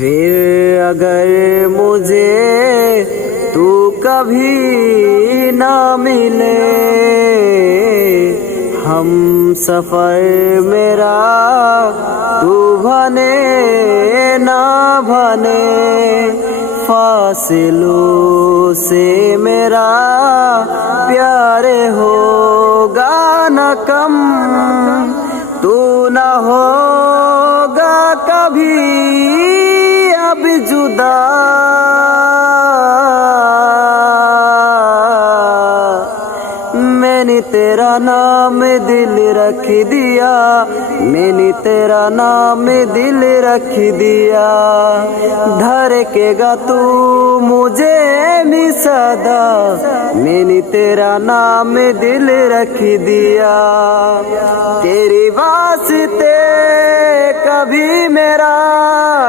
फिर अगर मुझे तू कभी ना मिले, हम सफर मेरा तू भने ना भने, फासिलों से मेरा प्यार होगा न कम, तू न होगा कभी अब जुदा। मैंने तेरा नाम दिल रख दिया, मैंने तेरा नाम दिल रख दिया, धड़केगा तू मुझे भी सदा, मैंने तेरा नाम दिल रख दिया। तेरी वास्ते कभी मेरा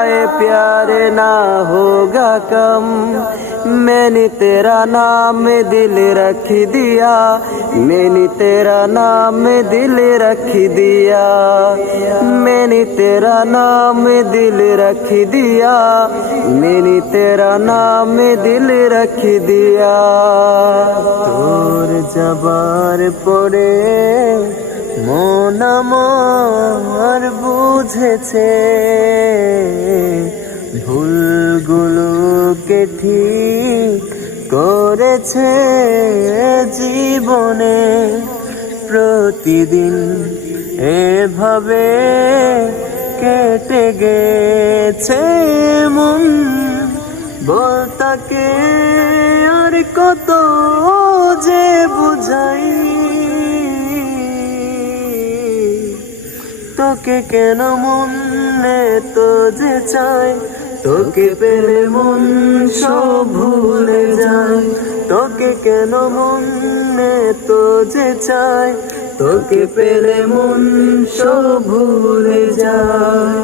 ये प्यार ना होगा कम, मैंने तेरा नाम दिल रख दिया, मैंने तेरा नाम दिल रख दिया, मैंने तेरा नाम दिल रख दिया, मैंने तेरा नाम दिल रख दिया। तोर जबार पड़े মন আমার বুঝেছে, ভুলগুলোকে ঠিক করেছে জীবনে, প্রতিদিন এভাবে কেটে গেছে মন। বল তাকে আর কত যে বুঝাই, তোকে কেন মনে তো যে চায়, তোকে পেলে মন সব ভুলে যায়, তোকে কেন মনে তো যে চায়, তোকে পেলে মন সব ভুলে যায়।